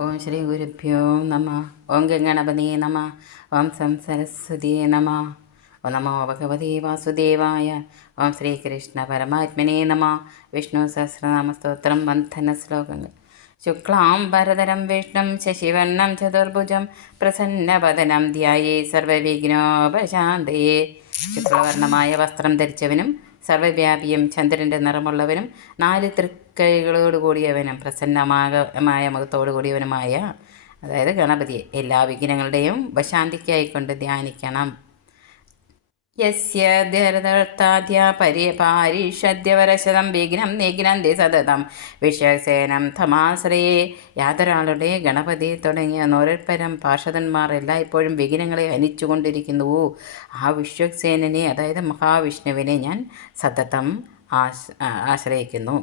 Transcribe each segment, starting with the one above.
ഓം ശ്രീ ഗുരുഭ്യോ നമ. ഓം ഗംഗണപതിയെ നമ. ഓം സം സരസ്വതിയെ നമ. ഓ നമോ ഭഗവതി വാസുദേവായ. ഓം ശ്രീകൃഷ്ണ പരമാത്മനെ നമ. വിഷ്ണു സഹസ്രനാമ സ്തോത്രം മന്ഥന ശ്ലോകങ്ങൾ. ശുക്ലാം ഭരതരം വിഷ്ണും ശശിവർണം ചതുർഭുജം പ്രസന്നവദനം ധ്യായേ സർവവിഘ്നോപശാന്തയെ ശുക്ലവർണമായ വസ്ത്രം ധരിച്ചവനും സർവവ്യാപിയും ചന്ദ്രന്റെ നിറമുള്ളവനും നാല് തൃക്കൈകളോട് കൂടിയവനും പ്രസന്നമായ മുഖത്തോടു കൂടിയവനുമായ അതായത് ഗണപതിയെ എല്ലാ വിഘ്നങ്ങളുടെയും വശാന്തിക്കായിക്കൊണ്ട് ധ്യാനിക്കണം. യസ്യ ധരതർത്താദ്യ പരി പാരിഷദ്യവരശതം വിഘ്നം നിഘ്നന്തി സതതം വിശ്വസേനം തമാശ്രയെ യാതൊരാളുടെ ഗണപതി തുടങ്ങിയ നൂരൽപ്പരം പാർഷദന്മാർ എല്ലായ്പ്പോഴും വിഘ്നങ്ങളെ അനിച്ചുകൊണ്ടിരിക്കുന്നു ആ വിശ്വസേനനെ അതായത് മഹാവിഷ്ണുവിനെ ഞാൻ സതതം ആശ് ആശ്രയിക്കുന്നു.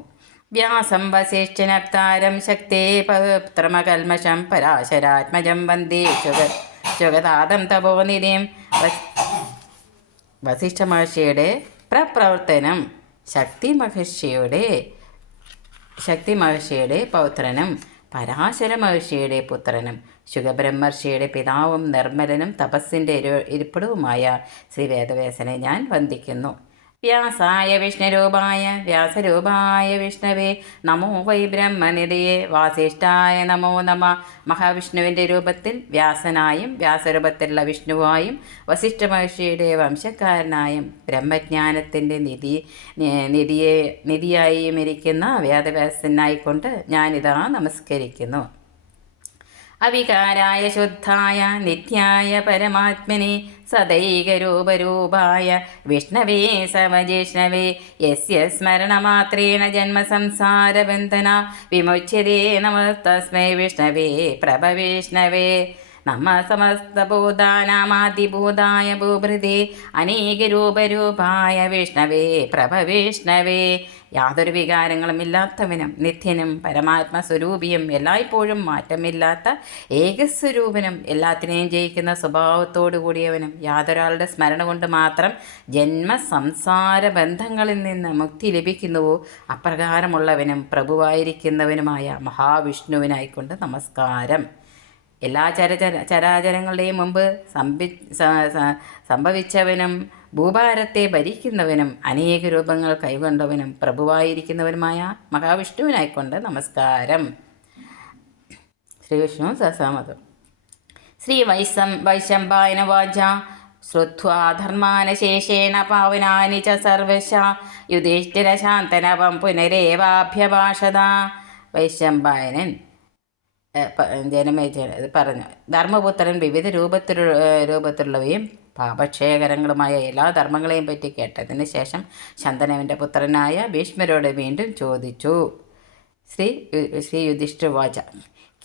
വ്യാസം വസിഷ്ഠനപ്താരം ശക്തേ പുത്രമകൽമഷം പരാശരാത്മജം വന്ദേ. ശുഗ ശുഗതാദം തപോനിധിയും വസിഷ്ഠ മഹർഷിയുടെ പ്രപ്രവർത്തനം ശക്തി മഹർഷിയുടെ ശക്തി മഹർഷിയുടെ പൗത്രനും പരാശര മഹർഷിയുടെ പുത്രനും ശുഖബ്രഹ്മർഷിയുടെ പിതാവും നിർമ്മലനും തപസ്സിന്റെ ഇരു ഇരിപ്പിടവുമായ ശ്രീ വേദവ്യാസനെ ഞാൻ വന്ദിക്കുന്നു. വ്യാസായ വിഷ്ണുരൂപായ വ്യാസരൂപായ വിഷ്ണവേ നമോ വൈ ബ്രഹ്മനിധിയെ വാസിഷ്ഠായ നമോ നമ. മഹാവിഷ്ണുവിന്റെ രൂപത്തിൽ വ്യാസനായും വ്യാസരൂപത്തിലുള്ള വിഷ്ണുവായും വസിഷ്ഠ മഹർഷിയുടെ വംശക്കാരനായും ബ്രഹ്മജ്ഞാനത്തിന്റെ നിധി നിധിയെ നിധിയായും ഇരിക്കുന്ന വേദവ്യാസനായിക്കൊണ്ട് ഞാനിതാ നമസ്കരിക്കുന്നു. അവികാരായ ശുദ്ധായ നിത്യായ പരമാത്മനെ സദൈകരൂപരൂപായ വിഷ്ണവേ സമജിഷ്ണവേ യസ്യ സ്മരണമാത്രേണ ജന്മസംസാരബന്ധന വിമുച്യതേ നമസ്തസ്മൈ വിഷ്ണവേ പ്രഭവിഷ്ണവേ നമ സമസ്തഭൂതാനാമാതിഭൂതായ ഭൂഭൃതേ അനേകരൂപരൂപായ വിഷ്ണവേ പ്രഭവിഷ്ണവേ. യാതൊരു വികാരങ്ങളും ഇല്ലാത്തവനും നിത്യനും പരമാത്മസ്വരൂപിയും എല്ലായ്പ്പോഴും മാറ്റമില്ലാത്ത ഏകസ്വരൂപനും എല്ലാത്തിനെയും ജയിക്കുന്ന സ്വഭാവത്തോടു കൂടിയവനും യാതൊരാളുടെ സ്മരണ കൊണ്ട് മാത്രം ജന്മ സംസാര ബന്ധങ്ങളിൽ നിന്ന് മുക്തി ലഭിക്കുന്നുവോ അപ്രകാരമുള്ളവനും പ്രഭുവായിരിക്കുന്നവനുമായ മഹാവിഷ്ണുവിനായിക്കൊണ്ട് നമസ്കാരം. എല്ലാ ചരചര ചരാചരങ്ങളുടെയും മുമ്പ് സംഭി സംഭവിച്ചവനും ഭൂഭാരത്തെ ഭരിക്കുന്നവനും അനേക രൂപങ്ങൾ കൈകൊണ്ടവനും പ്രഭുവായിരിക്കുന്നവനുമായ മഹാവിഷ്ണുവിനായിക്കൊണ്ട് നമസ്കാരം. ശ്രീവിഷ്ണു സസമതം ശ്രീ വൈസം വൈശംബായന വാച ശ്രുത്വാ ധർമാനശേഷേണ പാവനാനി ച സർവശ യുധിഷ്ഠിരശാന്തനവം പുനരേവാഭ്യഭാഷത. വൈശംബായനൻ ജനമേജ ഇത് പറഞ്ഞു. ധർമ്മപുത്രൻ വിവിധ രൂപത്തിൽ രൂപത്തിലുള്ളവയും പാപക്ഷയകരങ്ങളുമായ എല്ലാ ധർമ്മങ്ങളെയും പറ്റി കേട്ടതിന് ശേഷം ശന്തനവന്റെ പുത്രനായ ഭീഷ്മരോട് വീണ്ടും ചോദിച്ചു. ശ്രീ ശ്രീ യുധിഷ്ഠിർ വാച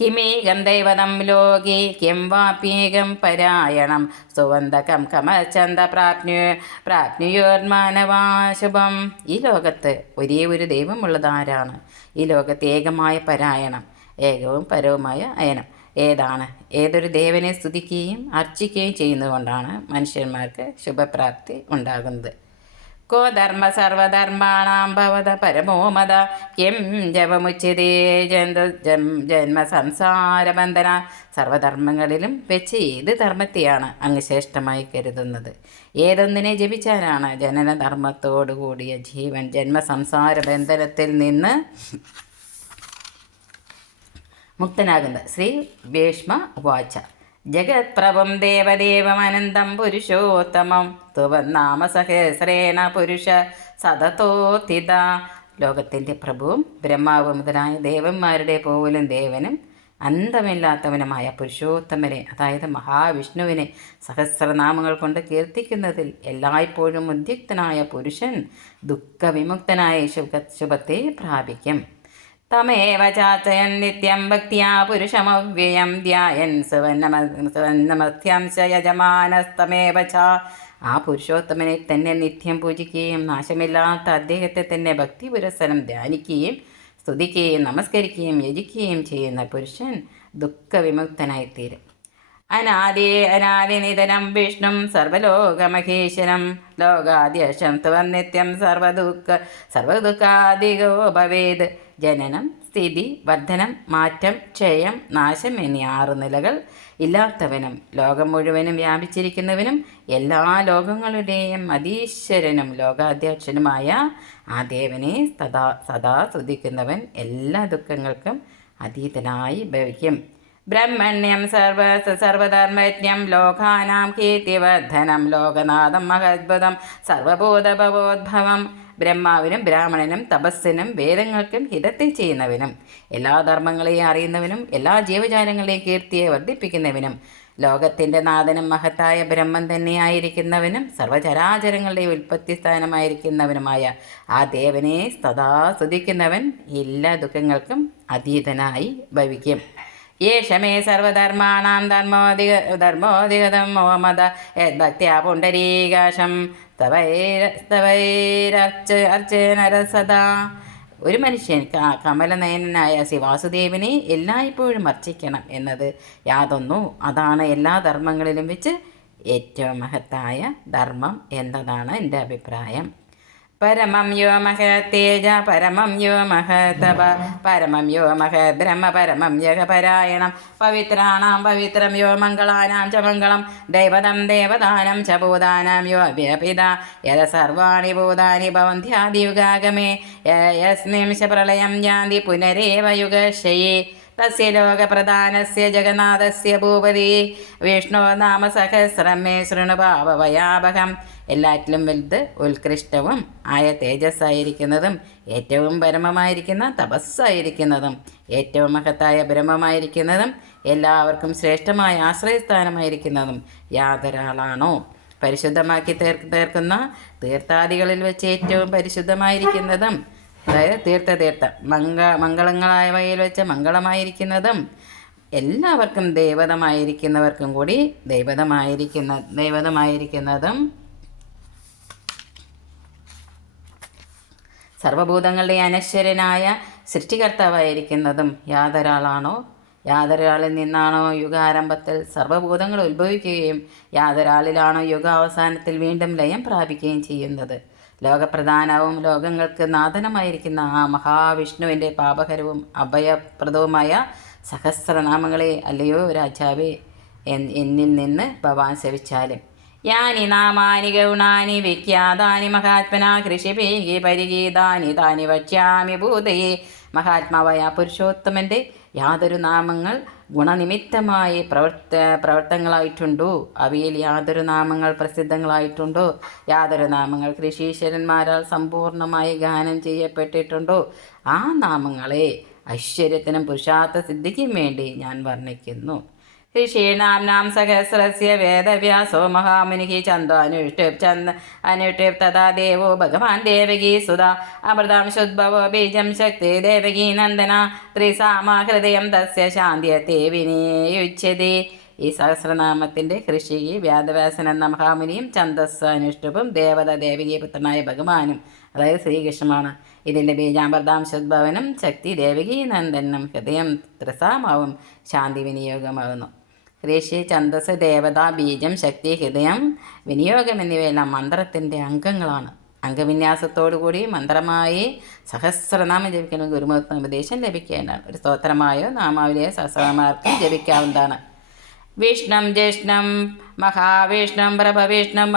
കിമേകം ദൈവതം ലോകേ കിം വാപ്യേകം പരായണം സുവന്തകം കമചന്ത പ്രാപ്നു പ്രാപ്നുയോർമാനവാശുഭം ഈ ലോകത്ത് ഒരേ ഒരു ദൈവമുള്ളതാരാണ്? ഈ ലോകത്ത് ഏകമായ പരായണം. ഏകവും പരവുമായ അയനം. ഏതാണ്? ഏതൊരു ദേവനെ സ്തുതിക്കുകയും അർച്ചിക്കുകയും ചെയ്യുന്നതുകൊണ്ടാണ് മനുഷ്യന്മാർക്ക് ശുഭപ്രാപ്തി ഉണ്ടാകുന്നത്. കോ ധർമ്മ സർവധർമാണാം ഭവത പരമോ മത കിം ജപമുച്ചതേ ജന്ത ജന്മ സംസാരബന്ധന സർവധർമ്മങ്ങളിലും വെച്ച് ഏത് ധർമ്മത്തെയാണ് അങ്ങ് ശ്രേഷ്ഠമായി കരുതുന്നത്? ഏതൊന്നിനെ ജപിച്ചാലാണ് ജനനധർമ്മത്തോടു കൂടിയ ജീവൻ ജന്മസംസാര ബന്ധനത്തിൽ നിന്ന് മുക്തനാകുന്നത്. ശ്രീ ഭീഷ്മ വാച ജഗത് പ്രഭം ദേവദേവമനന്തം പുരുഷോത്തമം തുവന്നാമ സഹസ്രേണ പുരുഷ സതതോത്തിത ലോകത്തിന്റെ പ്രഭുവും ബ്രഹ്മാവ് മുതലായ ദേവന്മാരുടെ പോലും ദേവനും അന്തമില്ലാത്തവനുമായ പുരുഷോത്തമനെ അതായത് മഹാവിഷ്ണുവിനെ സഹസ്രനാമങ്ങൾ കൊണ്ട് കീർത്തിക്കുന്നതിൽ എല്ലായ്പ്പോഴും ഉദ്യുക്തനായ പുരുഷൻ ദുഃഖവിമുക്തനായ ശുഭ ശുഭത്തെ പ്രാപിക്കും. തമേവ ചാച്ചയൻ നിത്യം ഭക്തിയാ പുരുഷമവ്യയം ധ്യായൻ സുവന്നമധ്യംശ യജമാനസ്തമേവ ച. ആ പുരുഷോത്തമനെ തന്നെ നിത്യം പൂജിക്കുകയും നാശമില്ലാത്ത അദ്ദേഹത്തെ തന്നെ ഭക്തി പുരസ്സരം ധ്യാനിക്കുകയും സ്തുതിക്കുകയും നമസ്കരിക്കുകയും യജിക്കുകയും ചെയ്യുന്ന പുരുഷൻ ദുഃഖവിമുക്തനായിത്തീരും. അനാദി അനാദിനിധനം വിഷ്ണും ലോകാദ്യം തുവം നിത്യം സർവദുഃഖ സർവദുഃഖാദികോ ഭവേത് ജനനം സ്ഥിതി വർധനം മാറ്റം ക്ഷയം നാശം എന്നീ ആറ് നിലകൾ ഇല്ലാത്തവനും ലോകം മുഴുവനും വ്യാപിച്ചിരിക്കുന്നവനും എല്ലാ ലോകങ്ങളുടെയും അതീശ്വരനും ലോകാധ്യക്ഷനുമായ ആ ദേവനെ സദാ സദാ സ്തുതിക്കുന്നവൻ എല്ലാ ദുഃഖങ്ങൾക്കും അതീതനായി ഭവിക്കും. ബ്രഹ്മണ്യം സർവ സർവധർമ്മജ്ഞം ലോകാനാം കീർത്തിവർദ്ധനം ലോകനാഥം മഹദ്ഭുതം സർവബോധഭവോദ്ഭവം ബ്രഹ്മാവിനും ബ്രാഹ്മണനും തപസ്സിനും വേദങ്ങൾക്കും ഹിതത്തിൽ ചെയ്യുന്നവനും എല്ലാ ധർമ്മങ്ങളെയും അറിയുന്നവനും എല്ലാ ജീവജാലങ്ങളെയും കീർത്തിയെ വർദ്ധിപ്പിക്കുന്നവനും ലോകത്തിന്റെ നാഥനും മഹത്തായ ബ്രഹ്മം തന്നെയായിരിക്കുന്നവനും സർവചരാചരങ്ങളുടെ ഉൽപ്പത്തി സ്ഥാനമായിരിക്കുന്നവനുമായ ആ ദേവനെ സദാ സ്തുതിക്കുന്നവൻ എല്ലാ ദുഃഖങ്ങൾക്കും അതീതനായി ഭവിക്കും. യേശമേ സർവധർമാണാം ധർമ്മോധിക ധർമ്മോധിഗതം മോമത ഭക്തിയാ പുണ്ടരീകാശം സ്തവൈര സ്തവൈരർച്ച അർച്ചനരസദാ ഒരു മനുഷ്യൻ കമലനയനായ ശിവാസുദേവനെ എല്ലായ്പ്പോഴും അർച്ചിക്കണം എന്നത് യാതൊന്നു അതാണ് എല്ലാ ധർമ്മങ്ങളിലും വെച്ച് ഏറ്റവും മഹത്തായ ധർമ്മം എന്നതാണ് എന്റെ അഭിപ്രായം. പരമം യോ തേജ പരമം യോ മഹ തപ. പരമം യോ മഹ ബ്രഹ്മ പരമം യഹ പരായണം. പവിത്രാണാം പവിത്രം യോ മംഗളാനാം ച മംഗളം. ദൈവതം ദേവദാനം ച ഭൂതാനാം യോ അഭ്യപിത. യഥ സർവാണി ഭൂതാനി ഭവന്ത്യാദിയുഗാഗമേ. യസ്മിംശ പ്രളയം യാന്തി പുനരേവ യുഗശയേ തസ്യ ലോകപ്രധാനസ്യ ജഗന്നാഥസ്യ ഭൂപതി വിഷ്ണു നാമ സഹസ്രം മേ ശൃണുഭാവഭയാപകം എല്ലാറ്റിലും വലുത് ഉത്കൃഷ്ടവും ആയ തേജസ്സായിരിക്കുന്നതും ഏറ്റവും പരമമായിരിക്കുന്ന തപസ്സായിരിക്കുന്നതും ഏറ്റവും മഹത്തായ ബ്രഹ്മമായിരിക്കുന്നതും എല്ലാവർക്കും ശ്രേഷ്ഠമായ ആശ്രയസ്ഥാനമായിരിക്കുന്നതും യാതൊരാളാണോ? പരിശുദ്ധമാക്കി തീർ തീർക്കുന്ന തീർത്ഥാദികളിൽ വെച്ച് ഏറ്റവും പരിശുദ്ധമായിരിക്കുന്നതും അതായത് തീർത്ഥ തീർത്ഥ മംഗ മംഗളങ്ങളായവയിൽ വെച്ച് മംഗളമായിരിക്കുന്നതും എല്ലാവർക്കും ദൈവതമായിരിക്കുന്നവർക്കും കൂടി ദൈവതമായിരിക്കുന്ന ദൈവതമായിരിക്കുന്നതും സർവഭൂതങ്ങളുടെ അനശ്വരനായ സൃഷ്ടികർത്താവായിരിക്കുന്നതും യാതൊരാളാണോ? യാതൊരാളിൽ നിന്നാണോ യുഗാരംഭത്തിൽ സർവഭൂതങ്ങൾ ഉത്ഭവിക്കുകയും യാതൊരാളിലാണോ യുഗാവസാനത്തിൽ വീണ്ടും ലയം പ്രാപിക്കുകയും ചെയ്യുന്നത്? ലോകപ്രധാനവും ലോകങ്ങൾക്ക് നാഥനമായിരിക്കുന്ന ആ മഹാവിഷ്ണുവിന്റെ പാപകരവും അഭയപ്രദവുമായ സഹസ്രനാമങ്ങളെ അല്ലയോ രാജാവേ എന്നിൽ നിന്ന് ഭവാൻ ശവിച്ചാലും. യാനി നാമാനി ഗൗണാനി വിഖ്യാതാനി മഹാത്മന കൃഷിഭീകി പരിഗീതാനി താനി വക്ഷ്യാമി ഭൂതയെ. മഹാത്മാവായ പുരുഷോത്തമന്റെ യാതൊരു നാമങ്ങൾ ഗുണനിമിത്തമായി പ്രവർത്ത പ്രവർത്തനങ്ങളായിട്ടുണ്ടോ? അവയിൽ യാതൊരു നാമങ്ങൾ പ്രസിദ്ധങ്ങളായിട്ടുണ്ടോ? യാതൊരു നാമങ്ങൾ കൃഷീശ്വരന്മാരാൽ സമ്പൂർണമായി ഗാനം ചെയ്യപ്പെട്ടിട്ടുണ്ടോ? ആ നാമങ്ങളെ ഐശ്വര്യത്തിനും പുരുഷാർത്ഥ സിദ്ധിക്കും വേണ്ടി ഞാൻ വർണിക്കുന്നു. ഋഷീണാംനാം സഹസ്രസ്യ വേദവ്യാസോ മഹാമുനിഹി ചന്ദോ അനുഷ്ഠിപ് ചന്ദ അനുഷ്ഠിപ് തഥാ ദേവോ ഭഗവാൻ ദേവകീ സുത അമൃതാം ശുദ്ഭവോ ബീജം ശക്തി ദേവകീ നന്ദന ത്രിസാമാഹൃദയം തസ്യ ശാന്തിയത്തെ വിനയുച്യതേ ഈ സഹസ്രനാമത്തിന്റെ ഋഷികി വ്യാധവ്യാസൻ എന്ന മഹാമുനിയും ഛന്ദസ് അനുഷ്ഠുപും ദേവത ദേവികി പുത്രനായ ഭഗവാനും അതായത് ശ്രീകൃഷ്ണമാണ് ഇതിന്റെ ബീജാമൃതാം ശുദ്ഭവനും ശക്തി ദേവകീ നന്ദനും ഹൃദയം ത്രിസാമാവും ശാന്തി വിനിയോഗമാകുന്നു ഋഷി ഛന്ദസ് ദേവത ബീജം ശക്തി ഹൃദയം വിനിയോഗം എന്നിവയെല്ലാം മന്ത്രത്തിന്റെ അംഗങ്ങളാണ്. അംഗവിന്യാസത്തോടുകൂടി മന്ത്രമായി സഹസ്രനാമം ജപിക്കണമെങ്കിൽ ഗുരുമുഖത്തിന് ഉപദേശം ലഭിക്കേണ്ടതാണ്. ഒരു സ്തോത്രമായോ നാമാവിലെയോ സഹസ്രനാമാർക്കും ജപിക്കാവുന്നതാണ്. വിഷ്ണം ജ്യേഷ്ണം മഹാവിഷ്ണം പ്രഭവിഷ്ണം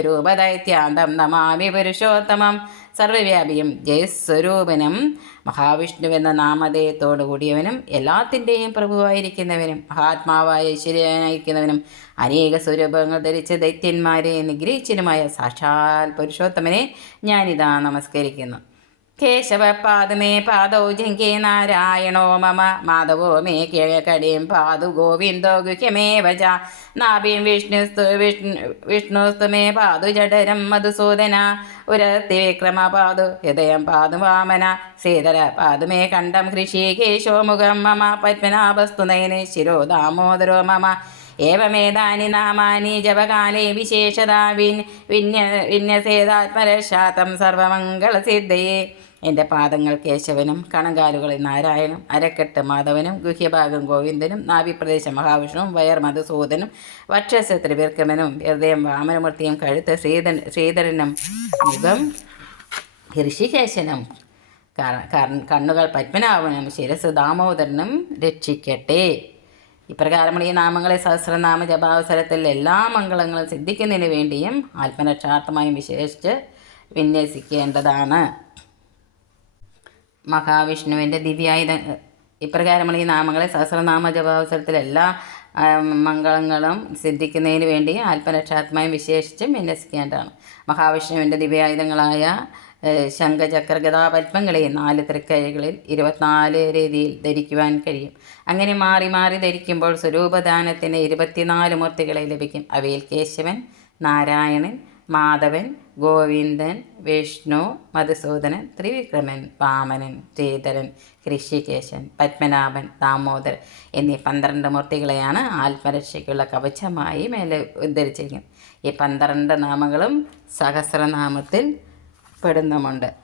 രൂപദൈത്യാന്തം നമാമി പുരുഷോത്തമം. സർവവ്യാപിയും ജയസ്വരൂപനും മഹാവിഷ്ണുവെന്ന നാമധേയത്തോടു കൂടിയവനും എല്ലാത്തിന്റെയും പ്രഭുവായിരിക്കുന്നവനും മഹാത്മാവായ ഐശ്വര്യനായിരിക്കുന്നവനും അനേക സ്വരൂപങ്ങൾ ധരിച്ച ദൈത്യന്മാരെ നിഗ്രഹിച്ചനുമായ സാക്ഷാൽ പുരുഷോത്തമനെ ഞാനിതാ നമസ്കരിക്കുന്നു. കേശവ പാദമേ പാദോ ജങ്കേ നാരായണോ മമ. മാധവോ മേ കിഴക്കടീം പാതു ഗോവിന്ദോ ഗുഹ്യമേവ ച. നാഭീം വിഷ്ണുസ്തു വിഷ്ണു വിഷ്ണുസ്തു മേ പാതു ജഡരം മധുസൂദന. ഉരത്തി വിക്രമ പാതു ഹൃദയം പാതു വാമന. ശ്രീധര പാതുമേ കണ്ഠം കേശോ മുഖം മമ. പത്മനാഭസ്തു നയനെ ശിരോ ദാമോദരോ മമ. ഏവമേതാനി നാമാനി ജപകാലേ വിശേഷതാ വിൻ വിന്യ വിന്യസേതാത്മരക്ഷാത്തം സർവമംഗളസിദ്ധയെ. എന്റെ പാദങ്ങൾ കേശവനും കണങ്കാലുകളിൽ നാരായണനും അരക്കെട്ട് മാധവനും ഗുഹ്യഭാഗം ഗോവിന്ദനും നാഭിപ്രദേശം മഹാവിഷ്ണുവും വയർ മധുസൂദനും വക്ഷസ് ത്രിവിക്രമനും ഹൃദയം വാമനമൂർത്തിയും കഴുത്ത് ശ്രീധൻ ശ്രീധരനും മുഖം ഋഷികേശനും കണ്ണുകൾ പത്മനാഭനും ശിരസ് ദാമോദരനും രക്ഷിക്കട്ടെ. ഇപ്രകാരമുള്ള ഈ നാമങ്ങളെ സഹസ്രനാമ ജപാവസരത്തിൽ എല്ലാ മംഗളങ്ങളും സിദ്ധിക്കുന്നതിന് വേണ്ടിയും ആത്മരക്ഷാർത്ഥമായും വിശേഷിച്ച് വിന്യസിക്കേണ്ടതാണ്. മഹാവിഷ്ണുവിന്റെ ദിവ്യായുധ. ഇപ്രകാരമുള്ള ഈ നാമങ്ങളെ സഹസ്രനാമ ജപാവസരത്തിൽ എല്ലാ മംഗളങ്ങളും സിദ്ധിക്കുന്നതിന് വേണ്ടി ആത്മരക്ഷാത്മായും വിശേഷിച്ചും വിന്യസിക്കേണ്ടതാണ്. മഹാവിഷ്ണുവിന്റെ ദിവ്യായുധങ്ങളായ ശംഖചക്ര ഗതാപത്മങ്ങളെ നാല് തൃക്കൈകളിൽ ഇരുപത്തിനാല് രീതിയിൽ ധരിക്കുവാൻ കഴിയും. അങ്ങനെ മാറി മാറി ധരിക്കുമ്പോൾ സ്വരൂപദാനത്തിന് ഇരുപത്തിനാല് മൂർത്തികളെ ലഭിക്കും. അവയിൽ കേശവൻ നാരായണൻ മാധവൻ ഗോവിന്ദൻ വിഷ്ണു മധുസൂദനൻ ത്രിവിക്രമൻ വാമനൻ ശ്രീധരൻ ഋഷികേശൻ പത്മനാഭൻ ദാമോദരൻ എന്നീ പന്ത്രണ്ട് മൂർത്തികളെയാണ് ആത്മരക്ഷയ്ക്കുള്ള കവചമായി മേലെ ഉദ്ധരിച്ചിരിക്കുന്നത്. ഈ പന്ത്രണ്ട് നാമങ്ങളും സഹസ്രനാമത്തിൽ പെടുന്നുമുണ്ട്.